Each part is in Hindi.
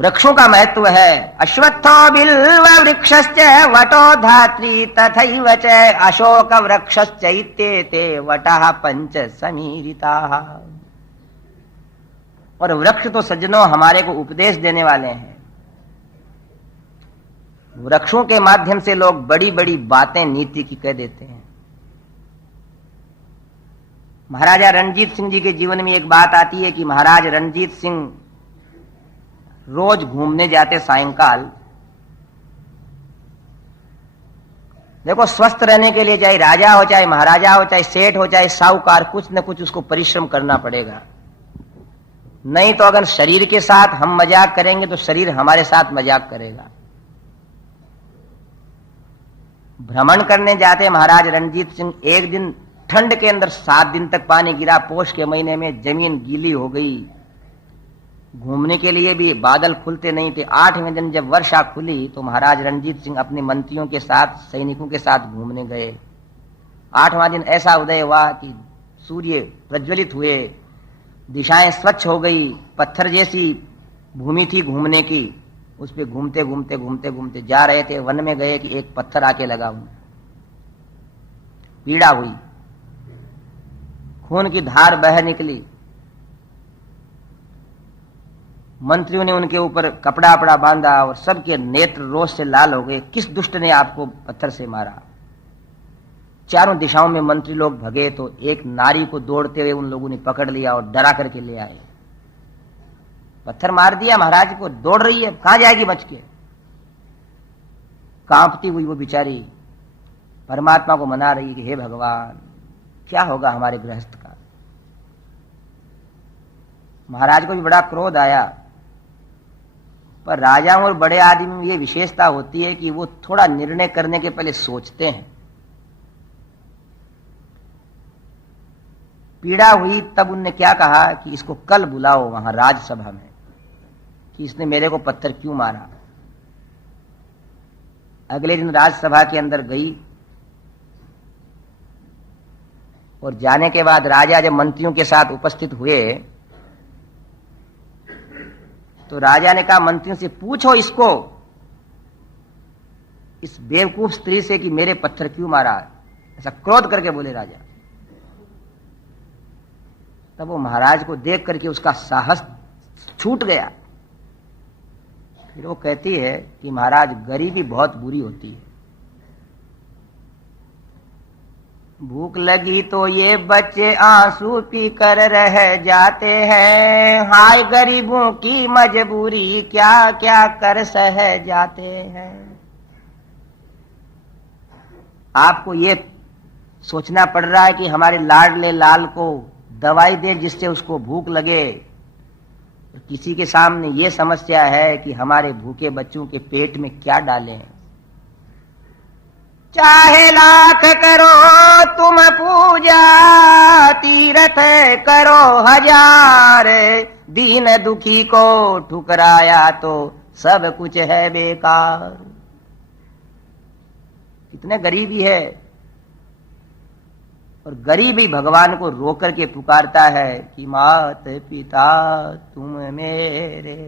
वृक्षों का महत्व है। अश्वत्थो बिल्व वृक्षश्च वटो धात्री तथैव च अशोक वृक्षश्च इत्येते वटः पंच समीरिताः। और वृक्ष तो सज्जनों हमारे को उपदेश देने वाले हैं। वृक्षों के माध्यम से लोग बड़ी बड़ी बातें नीति की कह देते हैं। महाराजा रणजीत सिंह जी के जीवन में एक बात आती है कि महाराज रणजीत सिंह रोज घूमने जाते सायंकाल। देखो, स्वस्थ रहने के लिए चाहे राजा हो, चाहे महाराजा हो, चाहे सेठ हो, चाहे साहूकार, कुछ न कुछ उसको परिश्रम करना पड़ेगा। नहीं तो अगर शरीर के साथ हम मजाक करेंगे तो शरीर हमारे साथ मजाक करेगा। भ्रमण करने जाते महाराज रणजीत सिंह। एक दिन ठंड के अंदर 7 दिन तक पानी गिरा। पोष के महीने में जमीन गीली हो गई। घूमने के लिए भी बादल खुलते नहीं थे। 8वें दिन जब वर्षा खुली तो महाराज रणजीत सिंह अपने मंत्रियों के साथ, सैनिकों के साथ घूमने गए। 8वां दिन ऐसा उदय हुआ कि सूर्य प्रज्वलित हुए, दिशाएं स्वच्छ हो गई, पत्थर जैसी भूमि थी घूमने की। उस पे घूमते घूमते घूमते घूमते जा रहे थे, वन में गए कि एक पत्थर आके लगा उन्हें। पीड़ा हुई, खून की धार बह निकली। मंत्रियों ने उनके ऊपर कपड़ा अपड़ा बांधा और सबके नेत्र रोष से लाल हो गए। किस दुष्ट ने आपको पत्थर से मारा? चारों दिशाओं में मंत्री लोग भगे तो एक नारी को दौड़ते हुए उन लोगों ने पकड़ लिया और डरा करके ले आए। पत्थर मार दिया महाराज को, दौड़ रही है, कहां जाएगी बच के? कांपती हुई वो बेचारी परमात्मा को मना रही कि हे भगवान, क्या होगा हमारे गृहस्थ का? महाराज को भी बड़ा क्रोध आया। पर राजाओं और बड़े आदमी में ये विशेषता होती है कि वो थोड़ा निर्णय करने के पहले सोचते हैं। पीड़ा हुई तब उनने क्या कहा कि इसको कल बुलाओ वहां राजसभा में, कि इसने मेरे को पत्थर क्यों मारा। अगले दिन राजसभा के अंदर गई और जाने के बाद राजा जब मंत्रियों के साथ उपस्थित हुए तो राजा ने कहा मंत्रियों से, पूछो इसको, इस बेवकूफ स्त्री से कि मेरे पत्थर क्यों मारा। ऐसा क्रोध करके बोले राजा। तब वो महाराज को देख करके उसका साहस छूट गया। फिर वो कहती है कि महाराज, गरीबी बहुत बुरी होती है। भूख लगी तो ये बच्चे आंसू पी कर रह जाते हैं। हाय गरीबों की मजबूरी, क्या क्या कर सह जाते हैं। आपको ये सोचना पड़ रहा है कि हमारे लाडले लाल को दवाई दे जिससे उसको भूख लगे। किसी के सामने ये समस्या है कि हमारे भूखे बच्चों के पेट में क्या डालें। चाहे लाख करो तुम पूजा, तीरथ करो 1000, दीन दुखी को ठुकराया तो सब कुछ है बेकार। कितने गरीबी है, और गरीबी भगवान को रोकर के पुकारता है कि मात पिता तुम मेरे।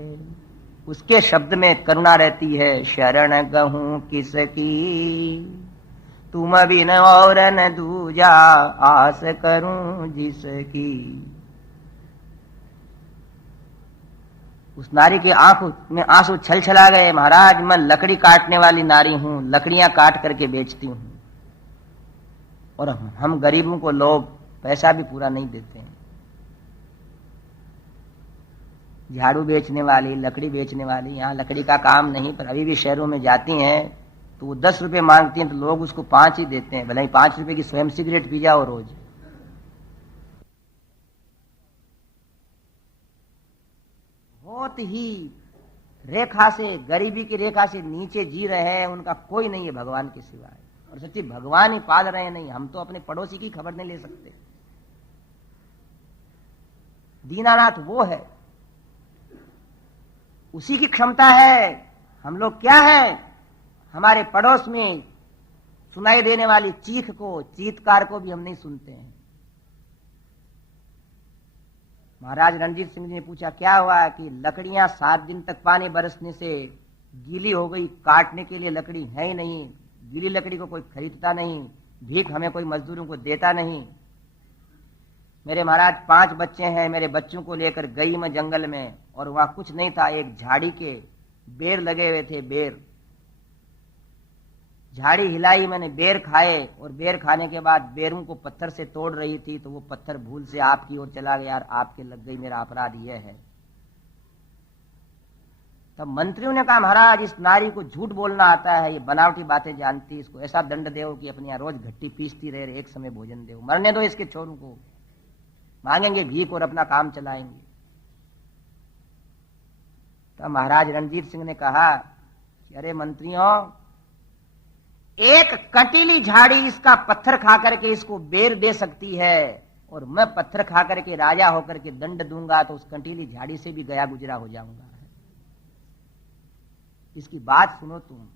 उसके शब्द में करुणा रहती है। शरण गहूं किसकी, तुम बिन और न दूजा, आस करूं जिसकी। उस नारी की आंख में आंसू छल छला गए। महाराज, मैं लकड़ी काटने वाली नारी हूं, लकड़ियां काट करके बेचती हूं, और हम गरीबों को लोग पैसा भी पूरा नहीं देते हैं। झाड़ू बेचने वाली, लकड़ी बेचने वाली, यहाँ लकड़ी का काम नहीं, पर अभी भी शहरों में जाती हैं तो वो 10 रुपए मांगती हैं तो लोग उसको 5 ही देते हैं। भले ही 5 रुपए की स्वयं सिगरेट पी जाओ रोज। बहुत ही रेखा से, गरीबी की रेखा से नीचे जी रहे हैं, उनका कोई नहीं है भगवान के सिवाय। और सच्ची भगवान ही पाल रहे हैं। नहीं, हम तो अपने पड़ोसी की खबर नहीं ले सकते। दीनानाथ वो है, उसी की क्षमता है। हम लोग क्या है, हमारे पड़ोस में सुनाई देने वाली चीख को, चीत्कार को भी हम नहीं सुनते हैं। महाराज रणजीत सिंह जी ने पूछा क्या हुआ? कि लकड़ियां 7 दिन तक पानी बरसने से गीली हो गई, काटने के लिए लकड़ी है ही नहीं, गीली लकड़ी को कोई खरीदता नहीं, भीख हमें कोई मजदूरों को देता नहीं। मेरे महाराज 5 बच्चे हैं, मेरे बच्चों को लेकर गई मैं जंगल में, और वहां कुछ नहीं था, एक झाड़ी के बेर लगे हुए थे, बेर। झाड़ी हिलाई, मैंने बेर खाए, और बेर खाने के बाद बेरों को पत्थर से तोड़ रही थी, तो वो पत्थर भूल से आपकी ओर चला गया और आपके लग गई, मेरा अपराध यह है। तब मंत्रियों ने कहा महाराज इस नारी को झूठ बोलना आता है, ये बनावटी बातें जानती, इसको ऐसा दंड दो कि अपनी रोज घट्टी पीसती रहे, एक समय भोजन दो, मरने दो इसके छोरों को, मांगेंगे भीख और अपना काम चलाएंगे। तब महाराज रणजीत सिंह ने कहा कि अरे मंत्रियों, एक कटीली झाड़ी इसका पत्थर खा करके इसको बेर दे सकती है, और मैं पत्थर खा करके राजा होकर के दंड दूंगा तो उस कंटीली झाड़ी से भी गया गुजरा हो जाऊंगा। इसकी बात सुनो तुम।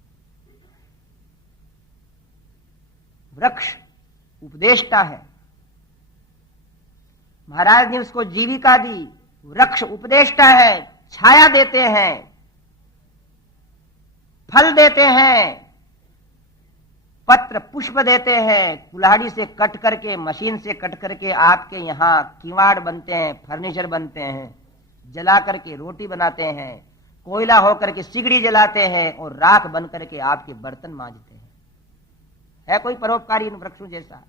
वृक्ष उपदेष्टा है, महाराज ने उसको जीविका दी। वृक्ष उपदेष्टा है, छाया देते हैं, फल देते हैं, पत्र पुष्प देते हैं, कुल्हाड़ी से कट करके, मशीन से कट करके आपके यहां किवाड़ बनते हैं, फर्नीचर बनते हैं, जला करके रोटी बनाते हैं, कोयला होकर के सिगड़ी जलाते हैं, और राख बन करके आपके बर्तन मांजते हैं। है कोई परोपकारी इन वृक्षों जैसा?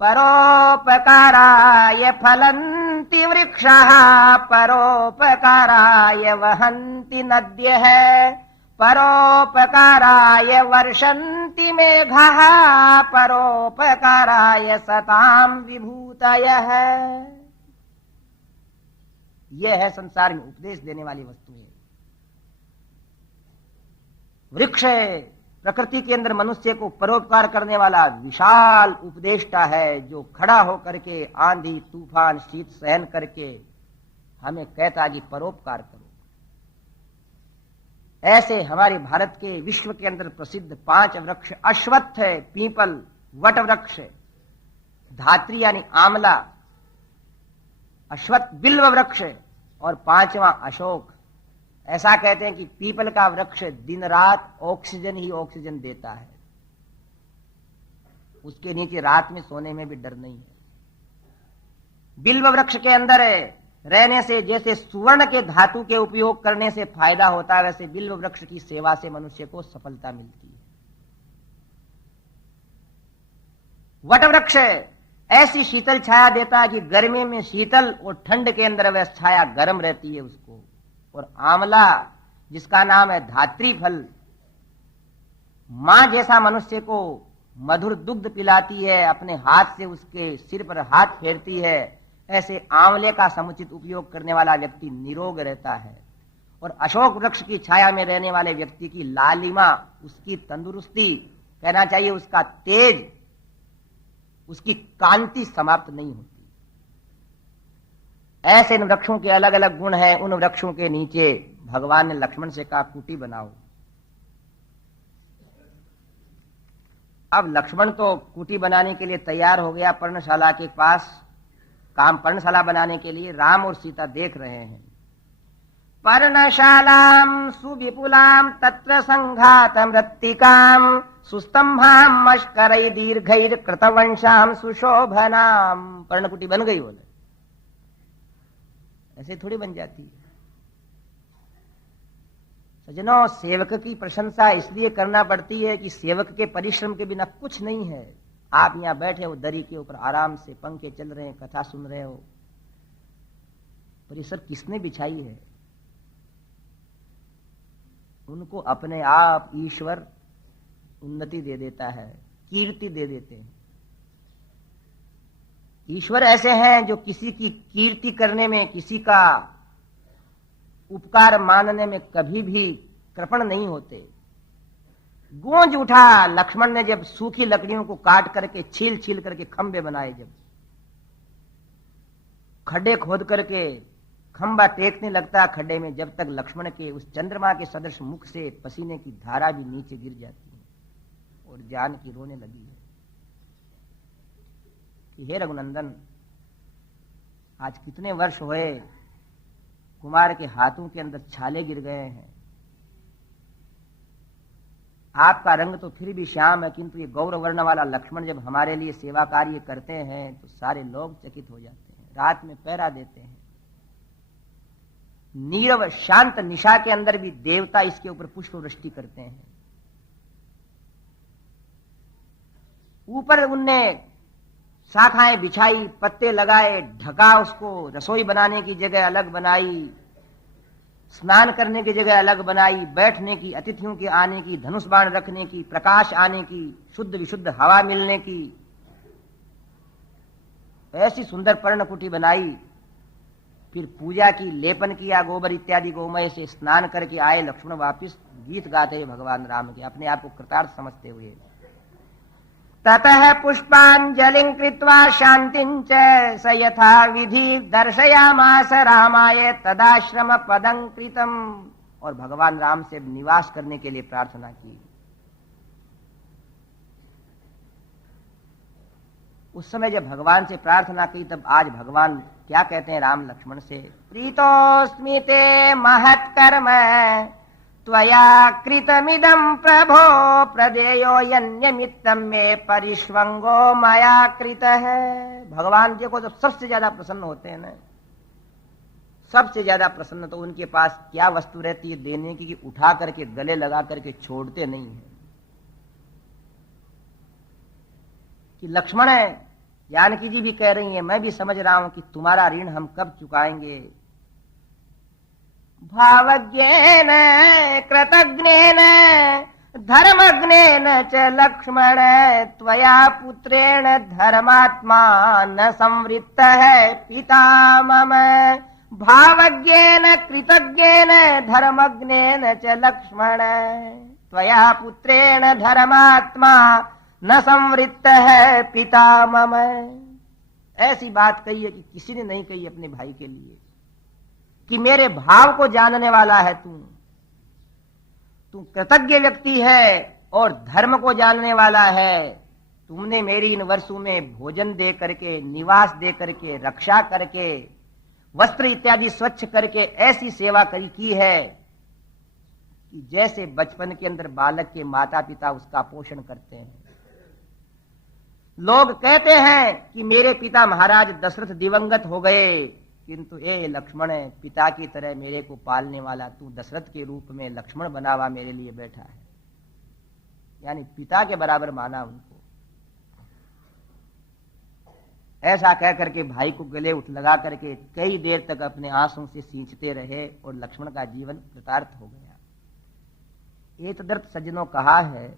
परोपकाराय फलन्ति वृक्षाः, परोपकाराय वहन्ति नद्यः, परोपकाराय वर्षन्ति मेघाः, परोपकाराय सतां विभूतयः। यह है संसार में उपदेश देने वाली वस्तुएं। वृक्ष प्रकृति के अंदर मनुष्य को परोपकार करने वाला विशाल उपदेष्टा है, जो खड़ा होकर के आंधी तूफान शीत सहन करके हमें कहता कि परोपकार करो। ऐसे हमारे भारत के विश्व के अंदर प्रसिद्ध 5 वृक्ष अश्वत्थ है, पीपल, वट वृक्ष, धात्री यानी आंवला, अश्वत्थ बिल्व वृक्ष, और 5वां अशोक। ऐसा कहते हैं कि पीपल का वृक्ष दिन रात ऑक्सीजन ही ऑक्सीजन देता है, उसके नीचे रात में सोने में भी डर नहीं है। बिल्व वृक्ष के अंदर रहने से जैसे सुवर्ण के धातु के उपयोग करने से फायदा होता है, वैसे बिल्व वृक्ष की सेवा से मनुष्य को सफलता मिलती है। वट वृक्ष ऐसी शीतल छाया देता है कि गर्मी में शीतल और ठंड के अंदर वह छाया गर्म रहती है उसको। और आंवला जिसका नाम है धात्री फल, मां जैसा मनुष्य को मधुर दुग्ध पिलाती है, अपने हाथ से उसके सिर पर हाथ फेरती है, ऐसे आंवले का समुचित उपयोग करने वाला व्यक्ति निरोग रहता है। और अशोक वृक्ष की छाया में रहने वाले व्यक्ति की लालिमा, उसकी तंदुरुस्ती, कहना चाहिए उसका तेज, उसकी कांति समाप्त नहीं होती। ऐसे इन वृक्षों के अलग अलग गुण हैं। उन वृक्षों के नीचे भगवान ने लक्ष्मण से कहा कुटी बनाओ। अब लक्ष्मण तो कुटी बनाने के लिए तैयार हो गया पर्णशाला के पास। काम पर्णशाला बनाने के लिए राम और सीता देख रहे हैं। पर्णशालां सुविपुलां तत्र संघातं रत्तिकां सुस्तंभां मष्करै दीर्घैर कृतवंशां सुशोभनां। पर्णकुटी बन गई। बोले ऐसे थोड़ी बन जाती है सजनों। सेवक की प्रशंसा इसलिए करना पड़ती है कि सेवक के परिश्रम के बिना कुछ नहीं है। आप यहां बैठे हो दरी के ऊपर आराम से, पंखे चल रहे हैं, कथा सुन रहे हो, पर ये सब किसने बिछाई है? उनको अपने आप ईश्वर उन्नति दे देता है, कीर्ति दे देते हैं। ईश्वर ऐसे हैं जो किसी की कीर्ति करने में, किसी का उपकार मानने में कभी भी कृपण नहीं होते। गूंज उठा लक्ष्मण ने जब सूखी लकड़ियों को काट करके छील छील करके खंबे बनाए, जब खड्डे खोद करके खंबा टेकने लगता खड्डे में, जब तक लक्ष्मण के उस चंद्रमा के सदृश मुख से पसीने की धारा भी नीचे गिर जाती है और जानकी रोने लगी है कि हे रघुनंदन, आज कितने वर्ष हुए कुमार के हाथों के अंदर छाले गिर गए हैं। आपका रंग तो फिर भी श्याम है, किंतु ये गौर वर्ण वाला लक्ष्मण जब हमारे लिए सेवा कार्य करते हैं तो सारे लोग चकित हो जाते हैं, रात में पहरा देते हैं। नीरव शांत निशा के अंदर भी देवता इसके ऊपर पुष्प वृष्टि करते हैं। ऊपर उनने शाखाएं बिछाई, पत्ते लगाए, ढका, उसको रसोई बनाने की जगह अलग बनाई, स्नान करने की जगह अलग बनाई, बैठने की, अतिथियों के आने की, धनुष बाण रखने की, प्रकाश आने की, शुद्ध विशुद्ध हवा मिलने की, ऐसी सुंदर पर्णकुटी बनाई। फिर पूजा की, लेपन किया गोबर इत्यादि गोमय से, स्नान करके आए लक्ष्मण वापिस गीत गाते हैं भगवान राम के, अपने आप को कृतार्थ समझते हुए। ततः पुष्पांजलिं कृत्वा शांतिं च स यथा विधि दर्शयामास रामाय तदाश्रम पदं कृतम्। और भगवान राम से निवास करने के लिए प्रार्थना की। उस समय जब भगवान से प्रार्थना की तब आज भगवान क्या कहते हैं राम लक्ष्मण से, प्रीतोस्मि ते महत्कर्म त्वया कृतमिदं प्रभो प्रदेयो यन्निमित्तं मे परिष्वंगो मया कृतः। भगवान देखो जब सबसे ज्यादा प्रसन्न होते हैं ना, सबसे ज्यादा प्रसन्न तो उनके पास क्या वस्तु रहती है देने की कि उठा करके गले लगा करके छोड़ते नहीं है। कि लक्ष्मण है, जानकी जी भी कह रही है, मैं भी समझ रहा हूं कि तुम्हारा ऋण हम कब चुकाएंगे। भावज्ञेन कृतज्ञेन धर्मज्ञेन च लक्ष्मण त्वया पुत्रेण धर्मात्मा न संवृत्तः पिता मम। भावज्ञेन कृतज्ञेन धर्मज्ञेन च लक्ष्मण त्वया पुत्रेण धर्मात्मा न संवृत्तः पिता मम। ऐसी बात कही है कि किसी ने नहीं कही अपने भाई के लिए, कि मेरे भाव को जानने वाला है तू कृतज्ञ व्यक्ति है और धर्म को जानने वाला है। तुमने मेरी इन वर्षों में भोजन दे करके, निवास दे करके, रक्षा करके, वस्त्र इत्यादि स्वच्छ करके ऐसी सेवा की है कि जैसे बचपन के अंदर बालक के माता पिता उसका पोषण करते हैं। लोग कहते हैं कि मेरे पिता महाराज दशरथ दिवंगत हो गए, किंतु ए लक्ष्मण है, पिता की तरह मेरे को पालने वाला तू दशरथ के रूप में लक्ष्मण बना हुआ मेरे लिए बैठा है। यानी पिता के बराबर माना उनको। ऐसा कह करके भाई को गले उठ लगा करके कई देर तक अपने आंसुओं से सींचते रहे और लक्ष्मण का जीवन कृतार्थ हो गया। एक दर्द सज्जनों कहा है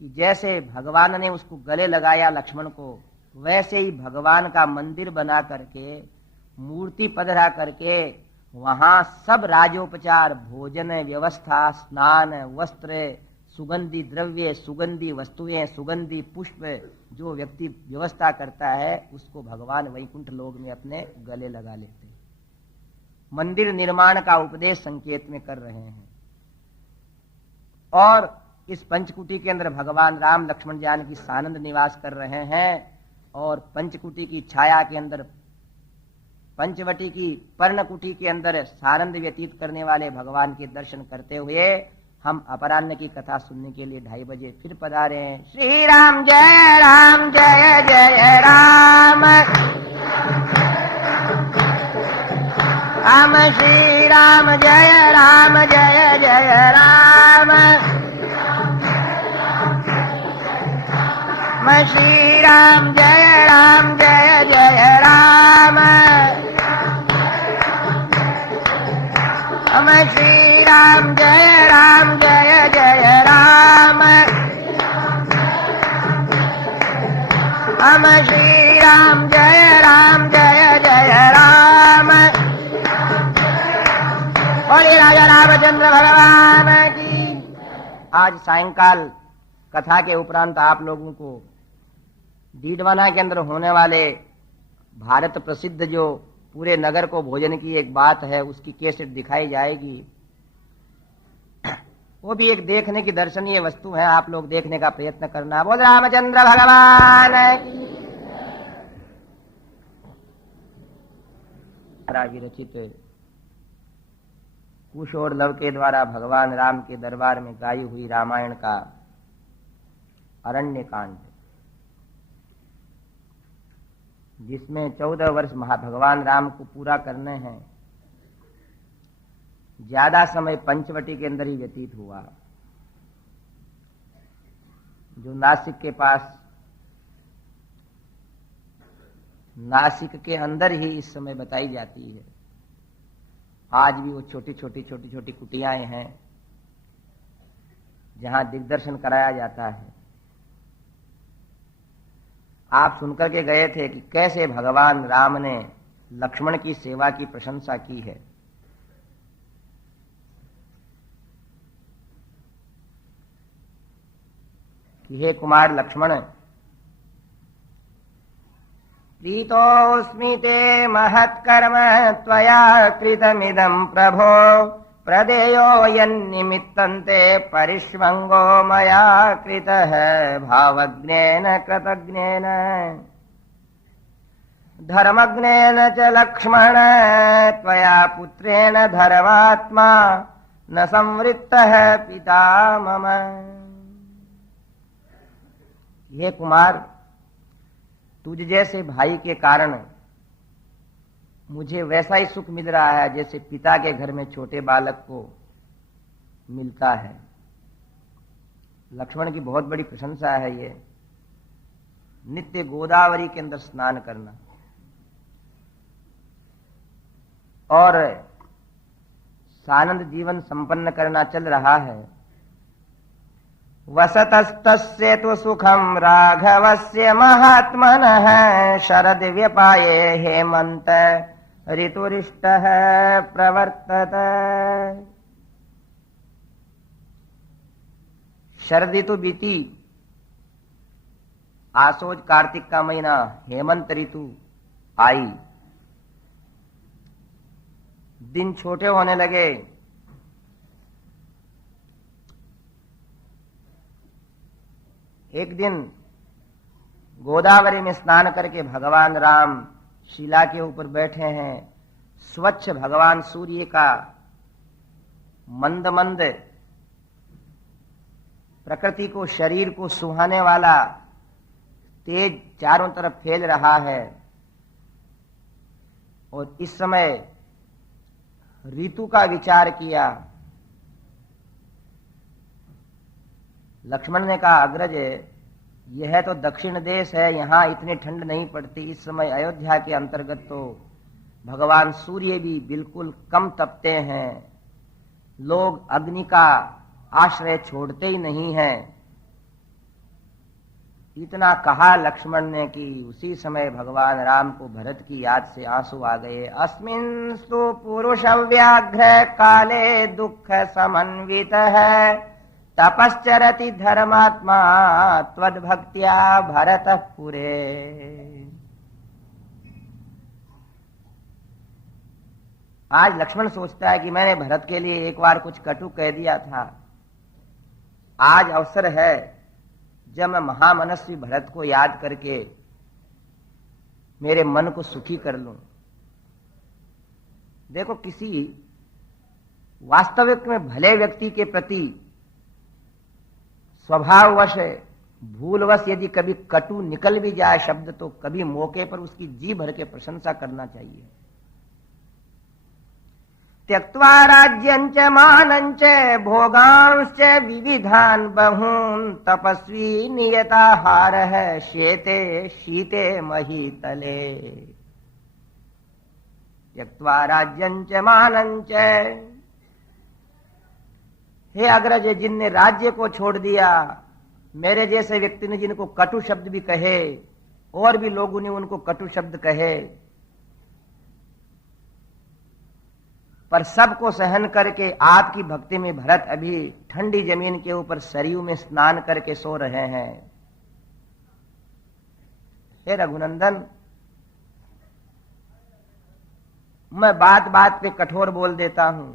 कि जैसे भगवान ने उसको गले लगाया लक्ष्मण को, वैसे ही भगवान का मंदिर बना करके, मूर्ति पधरा करके, वहां सब राजोपचार, भोजन व्यवस्था, स्नान, वस्त्र, सुगंधी द्रव्य, सुगंधी वस्तुएं, सुगंधी पुष्प जो व्यक्ति व्यवस्था करता है उसको भगवान वैकुंठ लोक में अपने गले लगा लेते हैं। मंदिर निर्माण का उपदेश संकेत में कर रहे हैं। और इस पंचकुटी के अंदर भगवान राम लक्ष्मण जानकी सानंद निवास कर रहे हैं और पंचकुटी की छाया के अंदर, पंचवटी की पर्णकुटी के अंदर सानंद व्यतीत करने वाले भगवान के दर्शन करते हुए हम अपराह्न की कथा सुनने के लिए 2:30 बजे फिर पधारे हैं। श्री राम जय जय राम, राम श्री राम जय जय राम, श्री राम जय जय राम, श्री राम जय जय राम, श्री राम जय जय राम। बोलिए राजा रामचंद्र भगवान की। आज सायंकाल कथा के उपरांत आप लोगों को डीडवाना के अंदर होने वाले भारत प्रसिद्ध जो पूरे नगर को भोजन की एक बात है उसकी कैसेट दिखाई जाएगी। वो भी एक देखने की दर्शनीय वस्तु है, आप लोग देखने का प्रयत्न करना। बोल रामचंद्र भगवान। विरचित कुश और लव के द्वारा भगवान राम के दरबार में गाई हुई रामायण का अरण्य कांड, जिसमें 14 वर्ष भगवान राम को पूरा करने हैं। ज्यादा समय पंचवटी के अंदर ही व्यतीत हुआ, जो नासिक के पास, नासिक के अंदर ही इस समय बताई जाती है। आज भी वो छोटी छोटी कुटियाएं हैं जहां दिग्दर्शन कराया जाता है। आप सुनकर के गए थे कि कैसे भगवान राम ने लक्ष्मण की सेवा की प्रशंसा की है। कि हे कुमार लक्ष्मण, प्रीतोऽस्मि ते महत्कर्म त्वया कृतमिदं प्रभो, प्रदेयो यन्निमित्तन्ते परिष्वङ्गो मया कृतः, भावज्ञेन कृतज्ञेन धर्मज्ञेन च लक्ष्मण, त्वया पुत्रेण धर्मात्मा न संवृत्तः पिता मम। हे कुमार, तुझ जैसे भाई के कारण मुझे वैसा ही सुख मिल रहा है जैसे पिता के घर में छोटे बालक को मिलता है। लक्ष्मण की बहुत बड़ी प्रशंसा है ये, नित्य गोदावरी के अंदर स्नान करना और सानंद जीवन संपन्न करना चल रहा है। वसतस्तस्य तु सुखम राघवस्य महात्मनः, शरद व्यपाये हेमंत ऋतुरिष्टः प्रवर्तत। शरद ऋतु बीती, आसोज कार्तिक का महीना, हेमंत ऋतु आई, दिन छोटे होने लगे। एक दिन गोदावरी में स्नान करके भगवान राम शिला के ऊपर बैठे हैं। स्वच्छ भगवान सूर्य का मंद मंद प्रकृति को, शरीर को सुहाने वाला तेज चारों तरफ फैल रहा है। और इस समय ऋतु का विचार किया। लक्ष्मण ने कहा, अग्रज, यह तो दक्षिण देश है, यहां इतनी ठंड नहीं पड़ती। इस समय अयोध्या के अंतर्गत तो भगवान सूर्य भी बिल्कुल कम तपते हैं, लोग अग्नि का आश्रय छोड़ते ही नहीं हैं। इतना कहा लक्ष्मण ने कि उसी समय भगवान राम को भरत की याद से आंसू आ गए। अस्मिंस्तु पुरुष व्याघ्र काले दुख समन्वित है, तपश्चरति धर्मात्मा त्वद्भक्त्या भरतः पुरे। आज लक्ष्मण सोचता है कि मैंने भरत के लिए एक बार कुछ कटु कह दिया था। आज अवसर है जब मैं महामनस्वी भरत को याद करके मेरे मन को सुखी कर लूं। देखो, किसी वास्तविक में भले व्यक्ति के प्रति स्वभाववश, भूलवश यदि कभी कटु निकल भी जाए शब्द, तो कभी मौके पर उसकी जी भर के प्रशंसा करना चाहिए। त्यक्त्वा राज्यंच मानंच भोगांश्च विविधान बहून, तपस्वी नियताहारः शेते शीते महीतले। त्यक्त्वा राज्यंच मानंच, हे अग्रज, जिनने राज्य को छोड़ दिया, मेरे जैसे व्यक्ति ने जिनको कटु शब्द भी कहे और भी लोगों ने उनको कटु शब्द कहे, पर सबको सहन करके आपकी भक्ति में भरत अभी ठंडी जमीन के ऊपर सरयू में स्नान करके सो रहे हैं। हे रघुनंदन, मैं बात बात पे कठोर बोल देता हूं।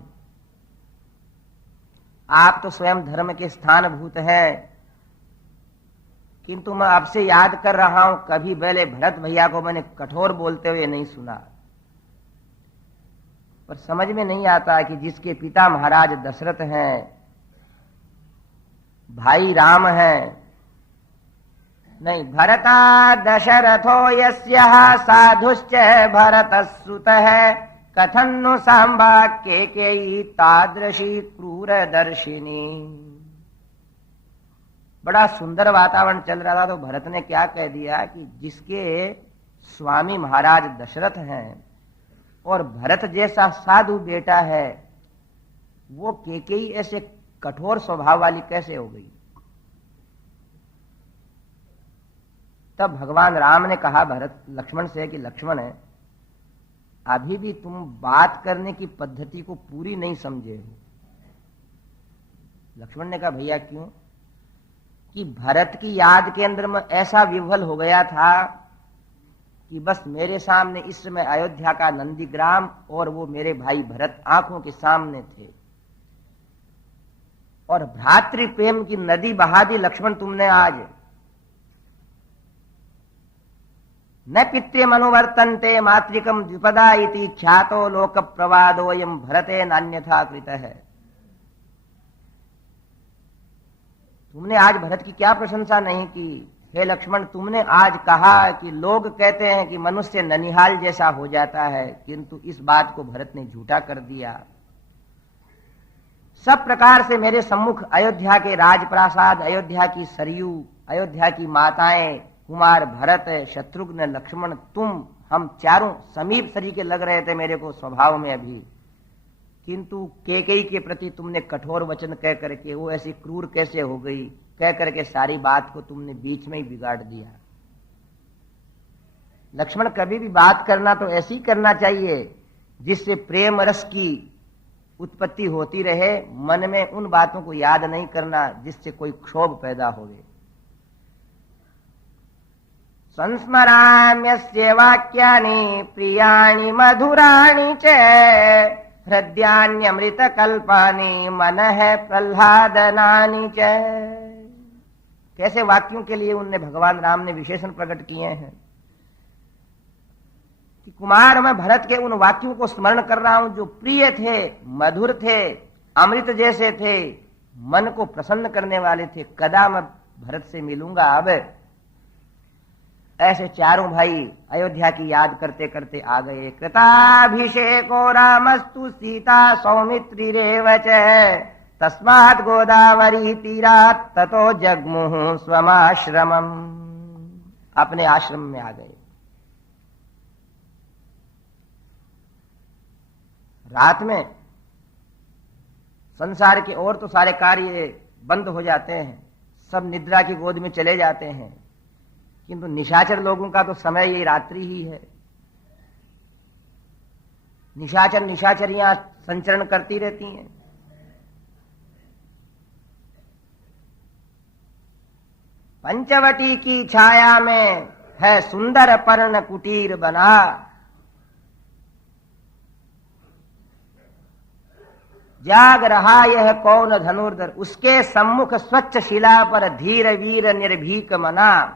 आप तो स्वयं धर्म के स्थानभूत हैं, किंतु मैं आपसे याद कर रहा हूं, कभी पहले भरत भैया को मैंने कठोर बोलते हुए नहीं सुना। पर समझ में नहीं आता कि जिसके पिता महाराज दशरथ हैं, भाई राम हैं, नहीं, भरता दशरथो यस्यः साधुश्च भरतसुतः कथन्नु सांबा केकेयी तादृशी क्रूरदर्शिनी। बड़ा सुंदर वातावरण चल रहा था तो भरत ने क्या कह दिया कि जिसके स्वामी महाराज दशरथ हैं और भरत जैसा साधु बेटा है, वो केकेयी ऐसे कठोर स्वभाव वाली कैसे हो गई। तब भगवान राम ने कहा भरत लक्ष्मण से कि लक्ष्मण है, अभी भी तुम बात करने की पद्धति को पूरी नहीं समझे हो। लक्ष्मण ने कहा भैया क्यों? कि भरत की याद के अंदर में ऐसा विह्वल हो गया था कि बस मेरे सामने इस समय अयोध्या का नंदीग्राम और वो मेरे भाई भरत आंखों के सामने थे, और भ्रातृ प्रेम की नदी बहा दी लक्ष्मण तुमने आज। न पित्रे मनुवर्तन्ते मातृकम द्विपदा इति ख्यातो लोक प्रवादोयम भरते नान्यथा कृत है। तुमने आज भरत की क्या प्रशंसा नहीं की। हे लक्ष्मण, तुमने आज कहा कि लोग कहते हैं कि मनुष्य ननिहाल जैसा हो जाता है, किंतु इस बात को भरत ने झूठा कर दिया। सब प्रकार से मेरे सम्मुख अयोध्या के राजप्रासाद, अयोध्या की सरयू, अयोध्या की माताएं, कुमार भरत, शत्रुघ्न, लक्ष्मण, तुम, हम चारों समीप सरीके लग रहे थे मेरे को स्वभाव में अभी, किंतु केकई के प्रति तुमने कठोर वचन कह करके वो ऐसी क्रूर कैसे हो गई, कह करके सारी बात को तुमने बीच में ही बिगाड़ दिया। लक्ष्मण, कभी भी बात करना तो ऐसी करना चाहिए जिससे प्रेम रस की उत्पत्ति होती रहे, मन में उन बातों को याद नहीं करना जिससे कोई क्षोभ पैदा होवे। संस्मराम्यस्य वाक्यानि प्रियाणि मधुराणि च हृदयान्यमृत कल्पानि मनः प्रह्लादनानि च। कैसे वाक्यों के लिए उनने भगवान राम ने विशेषण प्रकट किए हैं कि कुमार, मैं भरत के उन वाक्यों को स्मरण कर रहा हूं जो प्रिय थे, मधुर थे, अमृत जैसे थे, मन को प्रसन्न करने वाले थे। कदा मैं भरत से मिलूंगा अब। ऐसे चारों भाई अयोध्या की याद करते करते आ गए। कृताभिषेको रामस्तु सीता सौमित्रिरेव च तस्मात् गोदावरी तीरात् ततो जग्मुः स्वमाश्रमम्। अपने आश्रम में आ गए। रात में संसार के और तो सारे कार्य बंद हो जाते हैं, सब निद्रा की गोद में चले जाते हैं, किंतु निशाचर लोगों का तो समय ये रात्रि ही है। निशाचर निशाचरियां संचरण करती रहती हैं। पंचवटी की छाया में है सुंदर पर्ण कुटीर बना, जाग रहा यह कौन धनुर्धर, उसके सम्मुख स्वच्छ शिला पर धीर वीर निर्भीक मना।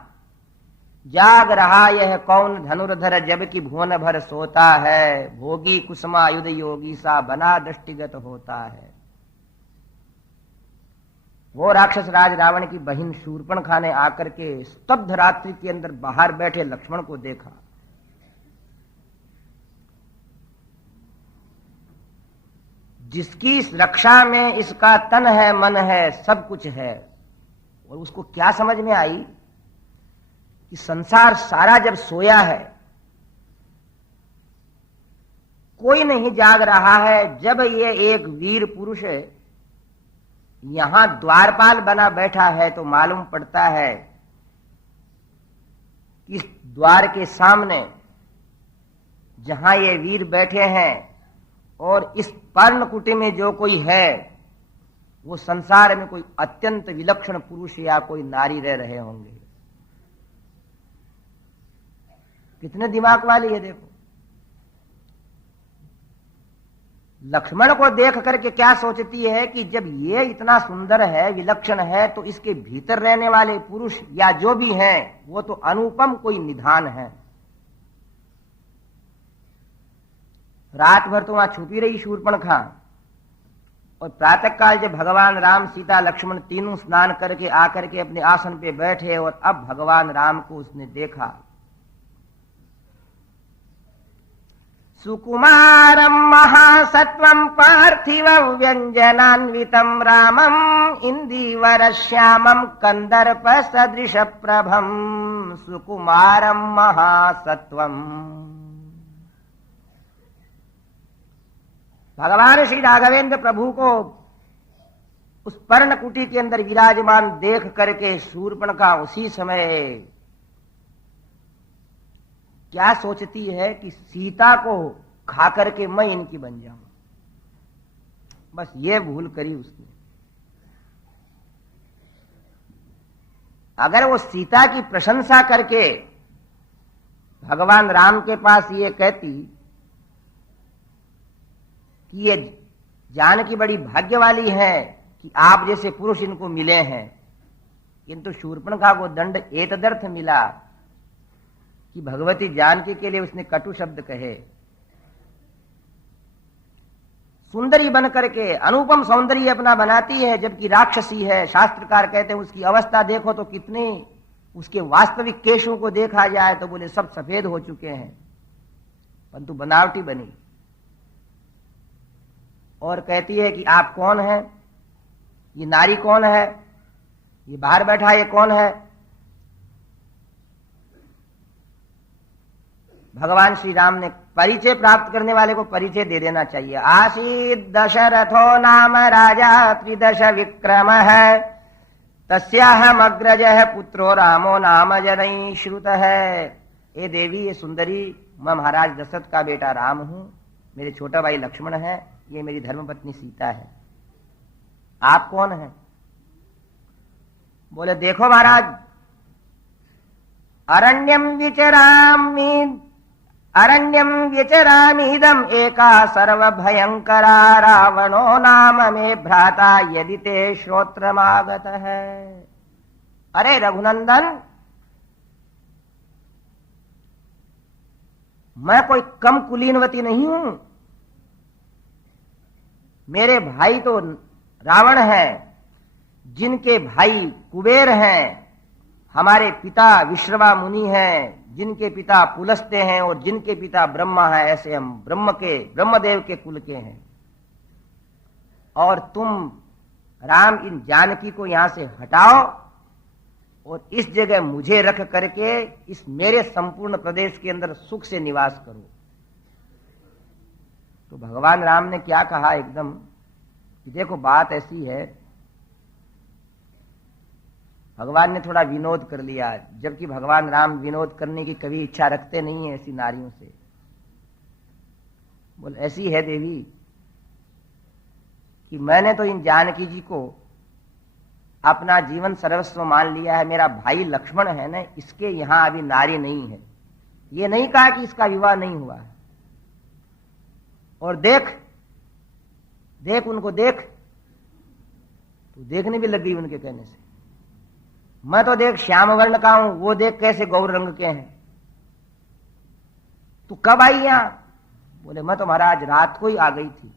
जाग रहा यह कौन धनुर्धर जबकि भुवन भर सोता है, भोगी कुसुमायुध योगी सा बना दृष्टिगत होता है। वो राक्षस राज रावण की बहन शूर्पणखा ने आकर के स्तब्ध रात्रि के अंदर बाहर बैठे लक्ष्मण को देखा। जिसकी रक्षा में इसका तन है, मन है, सब कुछ है, और उसको क्या समझ में आई कि संसार सारा जब सोया है, कोई नहीं जाग रहा है, जब ये एक वीर पुरुष यहां द्वारपाल बना बैठा है तो मालूम पड़ता है कि इस द्वार के सामने जहां ये वीर बैठे हैं और इस पर्णकुटी में जो कोई है, वो संसार में कोई अत्यंत विलक्षण पुरुष या कोई नारी रह रहे होंगे। कितने दिमाग वाली है देखो। लक्ष्मण को देख करके क्या सोचती है कि जब ये इतना सुंदर है, विलक्षण है, तो इसके भीतर रहने वाले पुरुष या जो भी हैं वो तो अनुपम कोई निधान है। रात भर तो वहां छुपी रही शूर्पणखा। और प्रातः काल जब भगवान राम, सीता, लक्ष्मण तीनों स्नान करके आकर के अपने आसन पे बैठे और अब भगवान राम को उसने देखा। सुकुमारं महासत्वं पार्थिव व्यंजनान्वितं रामं इंदीवर श्यामं कंदर्प सदृश प्रभं। सुकुमारं महासत्वं। भगवान श्री राघवेंद्र प्रभु को उस पर्णकुटी के अंदर विराजमान देख करके शूर्पणखा उसी समय क्या सोचती है कि सीता को खा करके मैं इनकी बन जाऊं। बस ये भूल करी उसने। अगर वो सीता की प्रशंसा करके भगवान राम के पास ये कहती कि ये जानकी बड़ी भाग्य वाली है कि आप जैसे पुरुष इनको मिले हैं, किंतु शूर्पणखा को दंड एतदर्थ मिला कि भगवती जानकी के लिए उसने कटु शब्द कहे। सुंदरी बन करके अनुपम सौंदर्य अपना बनाती है, जबकि राक्षसी है। शास्त्रकार कहते हैं उसकी अवस्था देखो तो कितने, उसके वास्तविक केशों को देखा जाए तो बोले सब सफेद हो चुके हैं, परंतु बनावटी बनी। और कहती है कि आप कौन हैं, ये नारी कौन है, ये बाहर बैठा ये कौन है। भगवान श्री राम ने परिचय प्राप्त करने वाले को परिचय दे देना चाहिए। आसीत् दशरथो नाम राजा त्रिदश विक्रम है, तस्याहम अग्रजः पुत्रो रामो नाम जनैः श्रुतः। ए देवी, ये सुंदरी, मैं महाराज दशरथ का बेटा राम हूं, मेरे छोटा भाई लक्ष्मण है, ये मेरी धर्मपत्नी सीता है। आप कौन हैं? बोले देखो महाराज, अरण्यम विचरामीदम एका सर्वभयंकरा रावणो नाम मे भ्राता यदि ते श्रोत्रमागत है। अरे रघुनंदन, मैं कोई कम कुलीनवती नहीं हूं। मेरे भाई तो रावण है, जिनके भाई कुबेर हैं, हमारे पिता विश्रवा मुनि हैं, जिनके पिता पुलस्त्य हैं और जिनके पिता ब्रह्मा है। ऐसे हम ब्रह्मदेव के कुल के हैं। और तुम राम इन जानकी को यहां से हटाओ और इस जगह मुझे रख करके इस मेरे संपूर्ण प्रदेश के अंदर सुख से निवास करो। तो भगवान राम ने क्या कहा एकदम कि देखो बात ऐसी है, भगवान ने थोड़ा विनोद कर लिया, जबकि भगवान राम विनोद करने की कभी इच्छा रखते नहीं है ऐसी नारियों से। बोल ऐसी है देवी कि मैंने तो इन जानकी जी को अपना जीवन सर्वस्व मान लिया है। मेरा भाई लक्ष्मण है ना, इसके यहां अभी नारी नहीं है। ये नहीं कहा कि इसका विवाह नहीं हुआ है। और देख उनको देख, तो देखने भी लग गई उनके कहने से। मैं तो देख श्याम वर्ण का हूं, वो देख कैसे गौर रंग के हैं। तू कब आई यहां? बोले मैं तो महाराज रात को ही आ गई थी।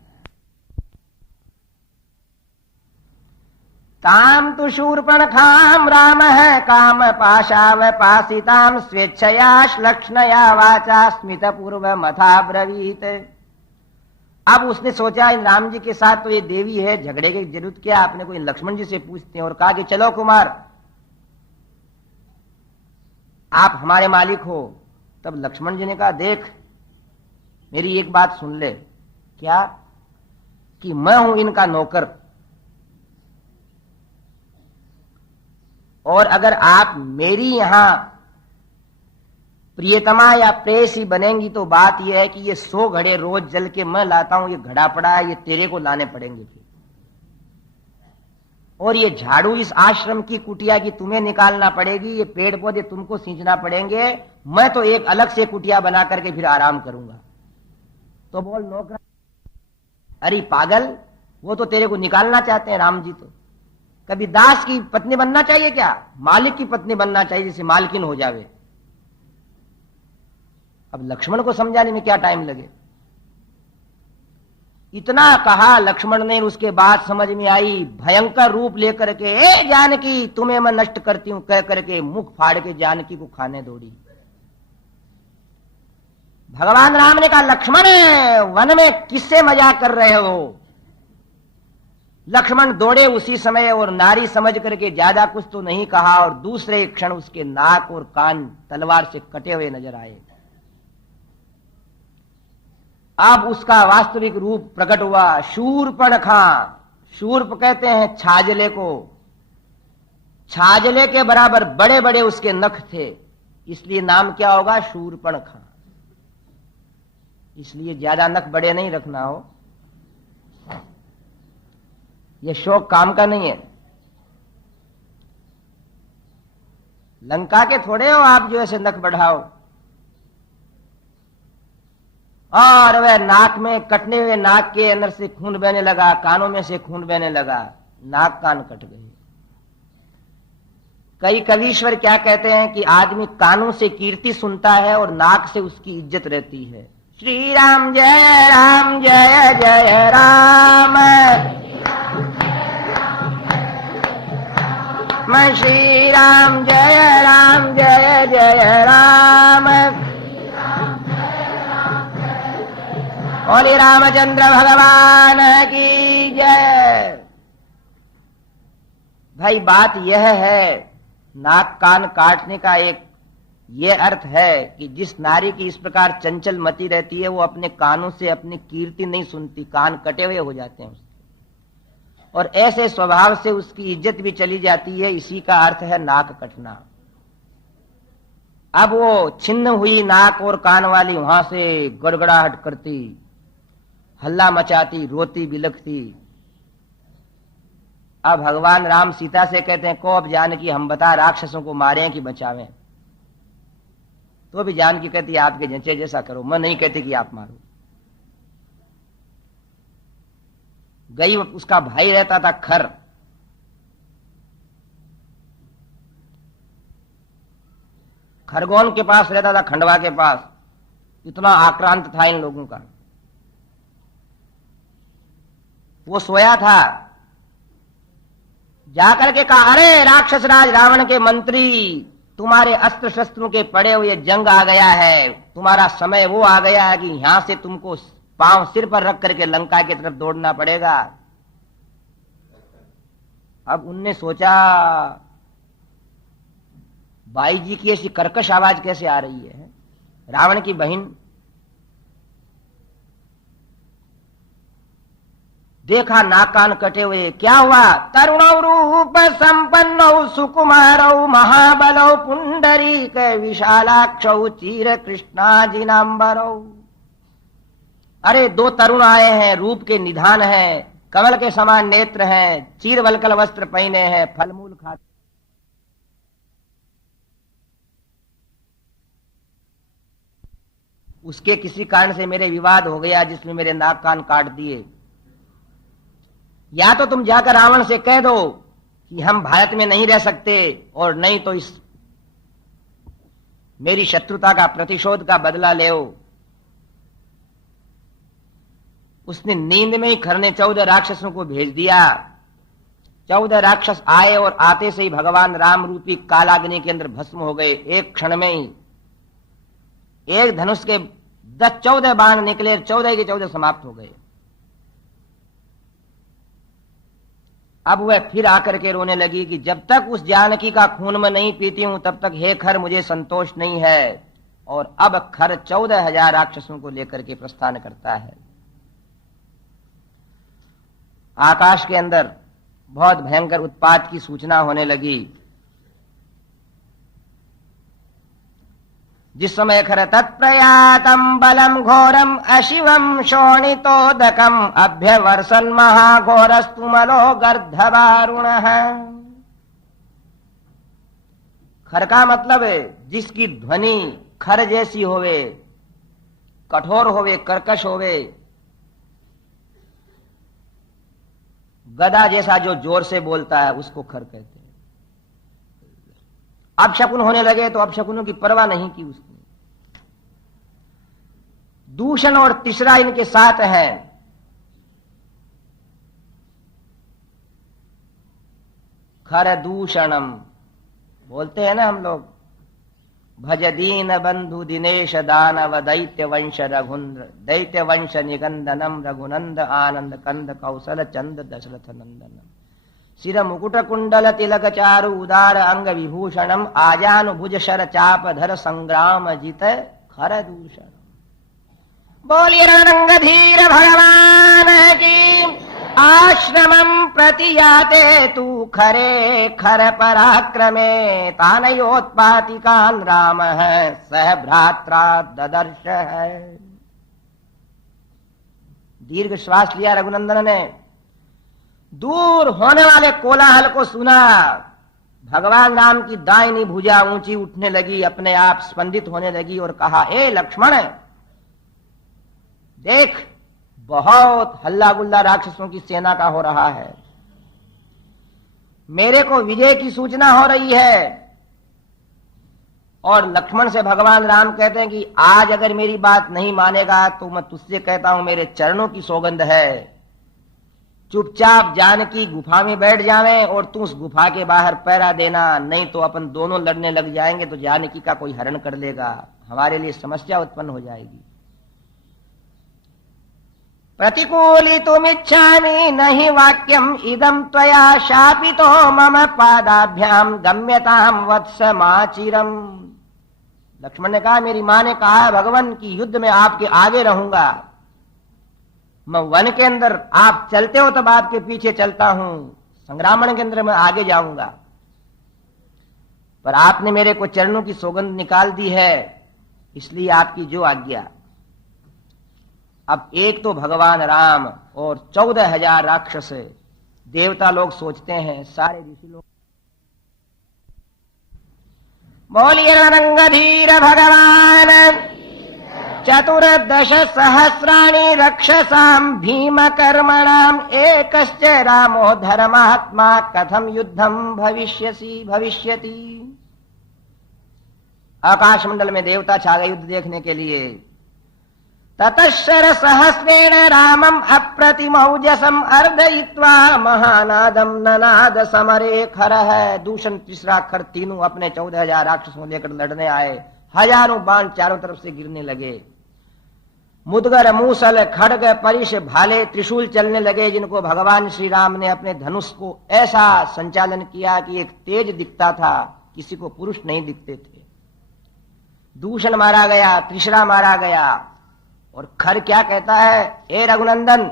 ताम तु शूर्पणखाम राम है काम पाशाव पासिताम स्वेच्छया श्लक्ष्णया वाचा स्मित पूर्व मथा ब्रवीत। अब उसने सोचा इन राम जी के साथ तो ये देवी है, झगड़े की जरूरत क्या, आपने कोई लक्ष्मण जी से पूछते हैं। और कहा कि चलो कुमार, आप हमारे मालिक हो। तब लक्ष्मण जी ने कहा देख मेरी एक बात सुन ले। क्या? कि मैं हूं इनका नौकर, और अगर आप मेरी यहां प्रियतमा या प्रेयसी बनेंगी तो बात यह है कि ये 100 घड़े रोज जल के मैं लाता हूं, ये घड़ा पड़ा है, ये तेरे को लाने पड़ेंगे। और ये झाड़ू इस आश्रम की कुटिया की तुम्हें निकालना पड़ेगी, ये पेड़ पौधे तुमको सींचना पड़ेंगे। मैं तो एक अलग से कुटिया बना करके फिर आराम करूंगा। तो बोल नौकर, अरे पागल, वो तो तेरे को निकालना चाहते हैं राम जी। तो कभी दास की पत्नी बनना चाहिए क्या? मालिक की पत्नी बनना चाहिए, जिसे मालकिन हो जावे। अब लक्ष्मण को समझाने में क्या टाइम लगे। इतना कहा लक्ष्मण ने, उसके बाद समझ में आई, भयंकर रूप लेकर के, ए जानकी तुम्हें मैं नष्ट करती हूं कह करके मुख फाड़ के जानकी को खाने दौड़ी। भगवान राम ने कहा लक्ष्मण वन में किससे मजाक कर रहे हो। लक्ष्मण दौड़े उसी समय और नारी समझ करके ज्यादा कुछ तो नहीं कहा और दूसरे क्षण उसके नाक और कान तलवार से कटे हुए नजर आए। अब उसका वास्तविक रूप प्रकट हुआ, शूर्पणखा। शूर्प कहते हैं छाजले को। छाजले के बराबर बड़े बड़े उसके नख थे, इसलिए नाम क्या होगा, शूर्पणखा। इसलिए ज्यादा नख बड़े नहीं रखना हो, यह शौक काम का नहीं है। लंका के थोड़े हो आप जो ऐसे नख बढ़ाओ। और वह नाक में कटने हुए, नाक के अंदर से खून बहने लगा, कानों में से खून बहने लगा, नाक कान कट गए। कई कवीश्वर क्या कहते हैं कि आदमी कानों से कीर्ति सुनता है और नाक से उसकी इज्जत रहती है। श्री राम जय जय राम, मैं श्री राम जय जय राम, बोले रामचंद्र भगवान की जय। भाई बात यह है, नाक कान काटने का एक ये अर्थ है कि जिस नारी की इस प्रकार चंचल मति रहती है वो अपने कानों से अपनी कीर्ति नहीं सुनती, कान कटे हुए हो जाते हैं उसके, और ऐसे स्वभाव से उसकी इज्जत भी चली जाती है। इसी का अर्थ है नाक कटना। अब वो छिन्न हुई नाक और कान वाली वहां से गड़गड़ाहट करती, हल्ला मचाती, रोती बिलखती। अब भगवान राम सीता से कहते हैं, को अब जानकी हम बता राक्षसों को मारें कि बचावें। तो भी जानकी कहती है आपके जंचे जैसा करो, मैं नहीं कहती कि आप मारो। गई, उसका भाई रहता था खर, खरगोन के पास रहता था, खंडवा के पास। इतना आक्रांत था इन लोगों का। वो सोया था, जाकर के कहा, अरे राक्षस राज रावण के मंत्री, तुम्हारे अस्त्र शस्त्रों के पड़े हुए जंग आ गया है, तुम्हारा समय वो आ गया है कि यहां से तुमको पांव सिर पर रख करके लंका की तरफ दौड़ना पड़ेगा। अब उनने सोचा, बाई जी की ऐसी कर्कश आवाज कैसे आ रही है, रावण की बहन। देखा नाक कान कटे हुए, क्या हुआ, तरुणौ रूप संपन्नौ सुकुमारौ महाबलौ पुंडरीक विशालाक्षौ चीर कृष्णाजिनांबरौ। अरे दो तरुण आए हैं, रूप के निधान हैं, कमल के समान नेत्र हैं, चीर वलकल वस्त्र पहने हैं, फलमूल खाते। उसके किसी कारण से मेरे विवाद हो गया जिसमें मेरे नाक कान काट दिए। या तो तुम जाकर रावण से कह दो कि हम भारत में नहीं रह सकते, और नहीं तो इस मेरी शत्रुता का प्रतिशोध का बदला ले। उसने नींद में ही खर ने 14 राक्षसों को भेज दिया। 14 राक्षस आए और आते से ही भगवान राम रूपी कालाग्नि के अंदर भस्म हो गए। एक क्षण में ही एक धनुष के 14 बाण निकले, 14 के 14 समाप्त हो गए। अब वह फिर आकर के रोने लगी कि जब तक उस जानकी का खून मैं नहीं पीती हूं तब तक हे खर मुझे संतोष नहीं है। और अब खर 14,000 राक्षसों को लेकर के प्रस्थान करता है। आकाश के अंदर बहुत भयंकर उत्पात की सूचना होने लगी। जिस समय खर तत्प्रयातम बलम घोरम अशिवम शोणितोदकम अभ्यवर्षन महाघोरस्तुमलो गर्धवारुण। खर का मतलब है जिसकी ध्वनि खर जैसी होवे, कठोर होवे, कर्कश होवे, गदा जैसा जो जोर से बोलता है उसको खर कहते हैं। अपशकुन होने लगे तो अपशकुनों की परवाह नहीं की उसने। दूषण और तीसरा इनके साथ है। खर दूषणम। बोलते हैं ना हम लोग, भज दीन बंधु दिनेश दानव दैत्य वंश रघुन्द्र दैत्य वंश निगंदनम रघुनंद आनंद कंद कौशल चंद दशरथ नंदनम। सिर मुकुट कुंडल तिलक चारु उदार अंग विभूषणम आजानुभुज शर चाप धर संग्राम जित खर दूषण। बोलिए रणरंगधीर भगवान की। आश्रमं प्रति याते तू खरे खर पराक्रमे तानयोत्पातिकान् रामः सह भ्रात्रा ददर्श है। दीर्घ श्वास लिया रघुनंदन ने, दूर होने वाले कोलाहल को सुना। भगवान राम की दाहिनी भुजा ऊंची उठने लगी, अपने आप स्पंदित होने लगी और कहा, ए लक्ष्मण, देख बहुत हल्ला गुल्ला राक्षसों की सेना का हो रहा है, मेरे को विजय की सूचना हो रही है। और लक्ष्मण से भगवान राम कहते हैं कि आज अगर मेरी बात नहीं मानेगा तो मैं तुझसे कहता हूं, मेरे चरणों की सौगंध है, चुपचाप जानकी गुफा में बैठ जावे और तू उस गुफा के बाहर पहरा देना, नहीं तो अपन दोनों लड़ने लग जाएंगे तो जानकी का कोई हरण कर लेगा, हमारे लिए समस्या उत्पन्न हो जाएगी। प्रतिकूलितुमिच्छामि नहि वाक्यम इदं त्वया शापितो मम पादाभ्याम गम्यताम वत्स माचिरम। लक्ष्मण ने कहा, मेरी मां ने कहा है भगवान की युद्ध में आपके आगे रहूंगा, मैं वन के अंदर आप चलते हो तब आपके पीछे चलता हूं, संग्रामण के अंदर मैं आगे जाऊंगा, पर आपने मेरे को चरणों की सौगंध निकाल दी है, इसलिए आपकी जो आज्ञा। अब एक तो भगवान राम और 14,000 राक्षस, देवता लोग सोचते हैं, सारे ऋषि लोग। बोलिए रणरंगधीर भगवान। चतुर्दश सहस्राणि रक्षसां भीम कर्मणाम एकश्च रामो धर्मात्मा कथम युद्धम भविष्यति। आकाश मंडल में देवता छा गए युद्ध देखने के लिए। ततश्शर सहस्रेण रामम अप्रतिमौजसम अर्धयित्वा महानादम ननाद समरे खरः। दूषण तीसरा अक्षर तीनों अपने 14,000 राक्षसों लेकर लड़ने आए, हजारों बाण चारों तरफ से गिरने लगे। मुदगर मूसल खड्ग परिश भाले त्रिशूल चलने लगे, जिनको भगवान श्री राम ने अपने धनुष को ऐसा संचालन किया कि एक तेज दिखता था, किसी को पुरुष नहीं दिखते थे। दूषण मारा गया, त्रिशरा मारा गया। और खर क्या कहता है, ए रघुनंदन,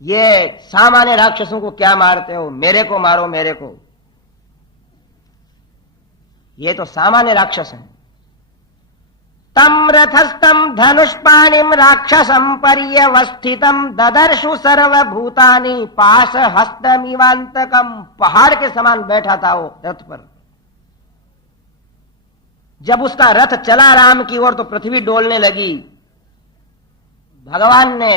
ये सामान्य राक्षसों को क्या मारते हो, मेरे को मारो, मेरे को, ये तो सामान्य राक्षस हैं। तम रथस्थम धनुष्पाणिम राक्षसम पर्यवस्थितम ददर्शु सर्वभूतानि पाश हस्तमिवांतकम। पहाड़ के समान बैठा था वो रथ पर। जब उसका रथ चला राम की ओर तो पृथ्वी डोलने लगी। भगवान ने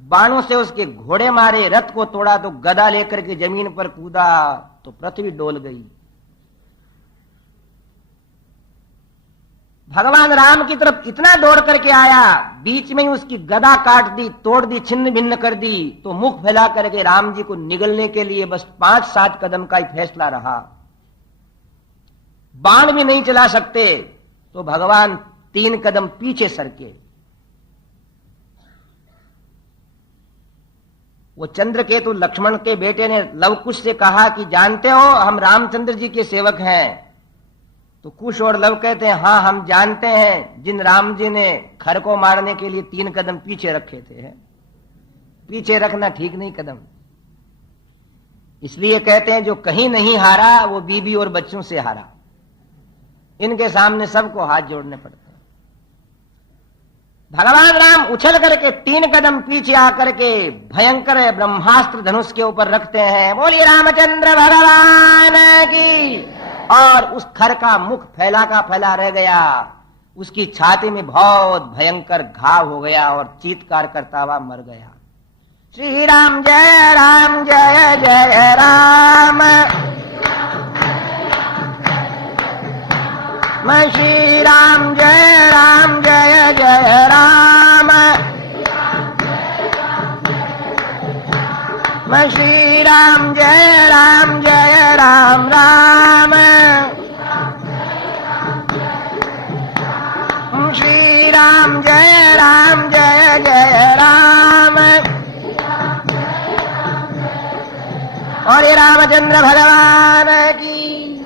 बाणों से उसके घोड़े मारे, रथ को तोड़ा तो गदा लेकर के जमीन पर कूदा तो पृथ्वी डोल गई। भगवान राम की तरफ इतना दौड़ करके आया, बीच में ही उसकी गदा काट दी, तोड़ दी, छिन्न भिन्न कर दी, तो मुख फैला करके राम जी को निगलने के लिए बस 5-7 कदम का ही फैसला रहा। बाण भी नहीं चला सकते तो भगवान 3 कदम पीछे सरके। वो चंद्रकेतु लक्ष्मण के बेटे ने लवकुश से कहा कि जानते हो हम रामचंद्र जी के सेवक हैं। तो कुश और लव कहते हैं, हाँ हम जानते हैं, जिन राम जी ने खर को मारने के लिए 3 कदम पीछे रखे थे। पीछे रखना ठीक नहीं कदम, इसलिए कहते हैं जो कहीं नहीं हारा वो बीबी और बच्चों से हारा। इनके सामने सबको हाथ जोड़ने पड़ते हैं। भगवान राम उछल करके 3 कदम पीछे आकर के भयंकर ब्रह्मास्त्र धनुष के ऊपर रखते हैं। बोलिए रामचंद्र भगवान की। और उस खर का मुख फैला का फैला रह गया, उसकी छाती में बहुत भयंकर घाव हो गया और चीत्कार करता हुआ मर गया। श्री राम जय जय राम। मैं श्री राम जय जय राम। श्री राम जय राम राम। श्री राम जय राम। और ये रामचंद्र भगवान की।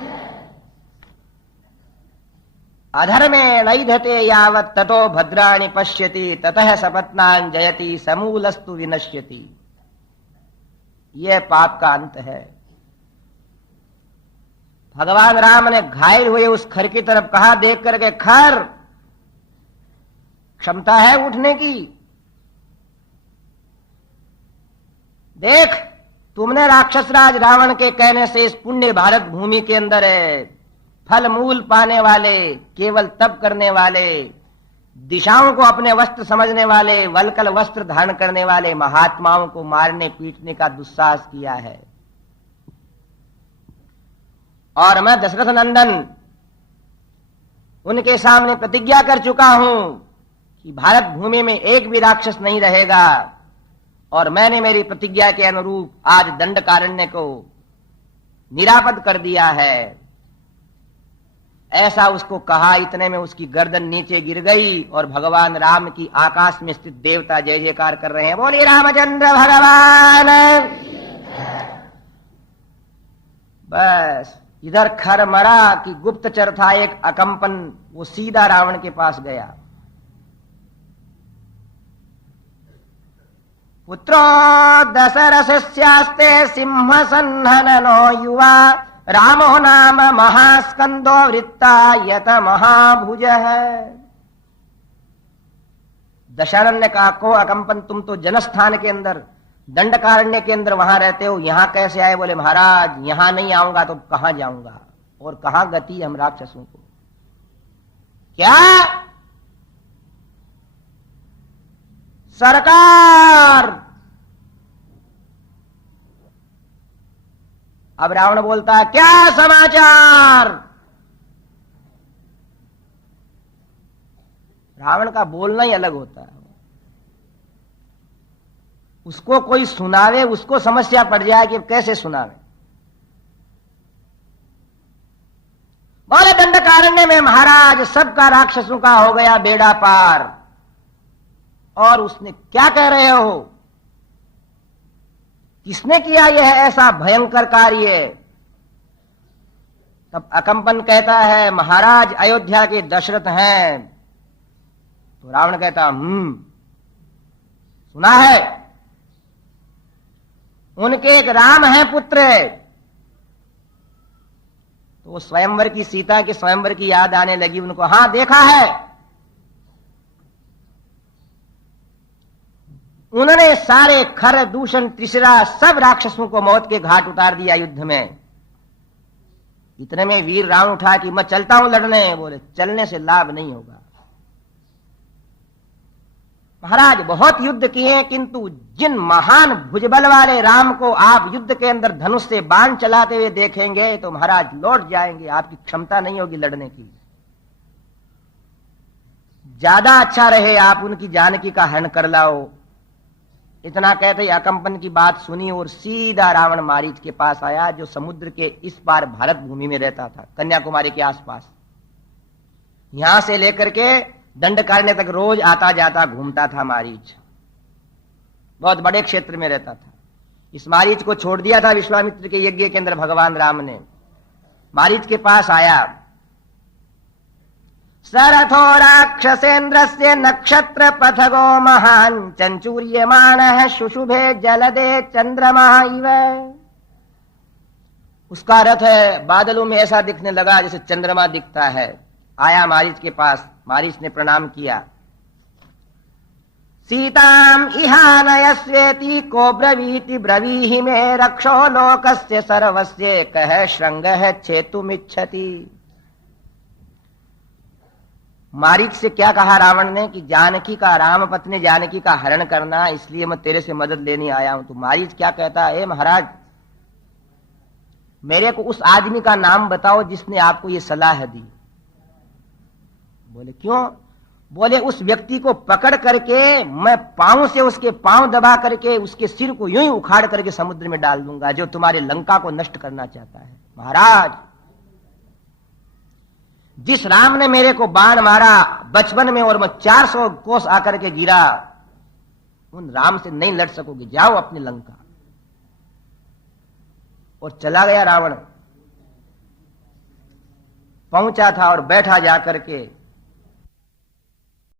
अधर्मे नैधते यावत् ततो भद्राणि पश्यति ततः सपत्नान् जयति समूलस्तु विनश्यति। यह पाप का अंत है। भगवान राम ने घायल हुए उस खर की तरफ कहा, देख करके, खर क्षमता है उठने की? देख, तुमने राक्षस राज रावण के कहने से इस पुण्य भारत भूमि के अंदर है फल मूल पाने वाले, केवल तप करने वाले, दिशाओं को अपने वस्त्र समझने वाले, वलकल वस्त्र धारण करने वाले महात्माओं को मारने पीटने का दुस्साहस किया है। और मैं दशरथ नंदन उनके सामने प्रतिज्ञा कर चुका हूं कि भारत भूमि में एक भी राक्षस नहीं रहेगा। और मैंने मेरी प्रतिज्ञा के अनुरूप आज दंडकारण्य को निरापद कर दिया है। ऐसा उसको कहा, इतने में उसकी गर्दन नीचे गिर गई और भगवान राम की आकाश में स्थित देवता जय जयकार कर रहे हैं। बोलिए रामचंद्र भगवान। बस इधर खर मरा कि गुप्तचर था एक अकंपन, वो सीधा रावण के पास गया। पुत्रो दशरथस्यास्ते सिंह सन्ननो युवा रामो नाम महास्कंदो वृत्तायत महाभुज है। दशरथ ने कहा, को अकंपन, तुम तो जनस्थान के अंदर दंडकारण्य के अंदर वहां रहते हो, यहां कैसे आए? बोले महाराज, यहां नहीं आऊंगा तो कहां जाऊंगा, और कहां गति हम राक्षसों को? क्या सरकार? अब रावण बोलता है, क्या समाचार? रावण का बोलना ही अलग होता है। उसको कोई सुनावे, उसको समस्या पड़ जाए कि कैसे सुनावे। बोले दंडकारण्य में महाराज सबका राक्षसों का हो गया बेड़ा पार। और उसने, क्या कह रहे हो? किसने किया यह ऐसा भयंकर कार्य? तब अकंपन कहता है, महाराज अयोध्या के दशरथ हैं। तो रावण कहता, सुना है, उनके एक राम है पुत्र। तो स्वयंवर की, सीता के स्वयंवर की याद आने लगी उनको। हां देखा है, उन्होंने सारे खर दूषण त्रिशरा सब राक्षसों को मौत के घाट उतार दिया युद्ध में। इतने में वीर रावण उठा कि मैं चलता हूं लड़ने। बोले चलने से लाभ नहीं होगा महाराज, बहुत युद्ध किए, किंतु जिन महान भुजबल वाले राम को आप युद्ध के अंदर धनुष से बाण चलाते हुए देखेंगे तो महाराज लौट जाएंगे, आपकी क्षमता नहीं होगी लड़ने की। ज्यादा अच्छा रहे आप उनकी जानकी का हरण कर लाओ। इतना कहते अकंपन की बात सुनी और सीधा रावण मारीच के पास आया, जो समुद्र के इस पार भारत भूमि में रहता था, कन्याकुमारी के आसपास। यहां से लेकर के दंडकारण्य तक रोज आता जाता घूमता था मारीच। बहुत बड़े क्षेत्र में रहता था। इस मारीच को छोड़ दिया था विश्वामित्र के यज्ञ के अंदर भगवान राम ने। मारीच के पास आया। सरथो राक्षसेन्द्रस्य नक्षत्र पथगो महान चंचूर्यमाणः शुशुभे जलदे चंद्रमा इव। उसका रथ है, बादलों में ऐसा दिखने लगा जैसे चंद्रमा दिखता है। आया मारीच के पास, मारीच ने प्रणाम किया। सीताम इहानयस्वेति को ब्रवीति ब्रवीहि में रक्षो लोकस्य सर्वस्य कह श्रृंगः छेतुमिच्छति। मारीच से क्या कहा रावण ने कि जानकी का, राम पत्नी जानकी का हरण करना, इसलिए मैं तेरे से मदद लेने आया हूं। तो मारीच क्या कहता है, महाराज मेरे को उस आदमी का नाम बताओ जिसने आपको ये सलाह दी। बोले क्यों? बोले उस व्यक्ति को पकड़ करके मैं पांव से उसके पांव दबा करके उसके सिर को यूं ही उखाड़ करके समुद्र में डाल दूंगा, जो तुम्हारी लंका को नष्ट करना चाहता है। महाराज, जिस राम ने मेरे को बाण मारा बचपन में और मैं 400 कोस आकर के गिरा, उन राम से नहीं लड़ सकोगे, जाओ अपनी लंका। और चला गया रावण। पहुंचा था और बैठा जाकर के